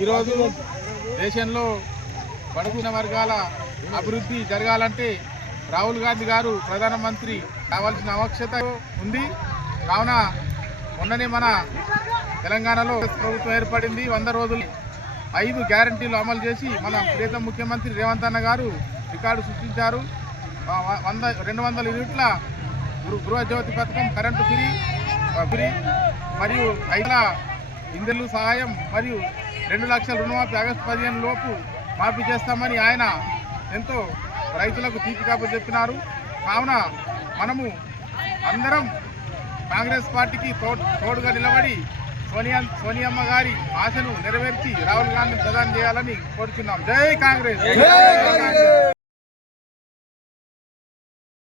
ఈరోజు దేశంలో బడుగున వర్గాల అభివృద్ధి జరగాలంటే రాహుల్ గాంధీ గారు ప్రధానమంత్రి కావాల్సిన ఆవశ్యకత ఉంది. కావున మొన్ననే మన తెలంగాణలో ప్రభుత్వం ఏర్పడింది. 100 రోజులు 5 గ్యారంటీలు అమలు చేసి మన ప్రియతమ ముఖ్యమంత్రి రేవంత్ అన్న గారు రికార్డు సృష్టించారు. 200 యూనిట్ల గృహజ్యోతి పథకం, కరెంటు ఫ్రీ మరియు 5 ఇంధన సహాయం మరియు 2 లక్షల రుణమాఫీ ఆగస్టు 15 లోపు మాఫీ చేస్తామని ఆయన ఎంతో రైతులకు తీపి కబురు చెప్పినారు. కావున మనము అందరం కాంగ్రెస్ పార్టీకి తోడుగా నిలబడి సోనియమ్మ గారి ఆశను నెరవేర్చి రాహుల్ గాంధీని ప్రధాని చేయాలని కోరుచున్నాం. జై కాంగ్రెస్.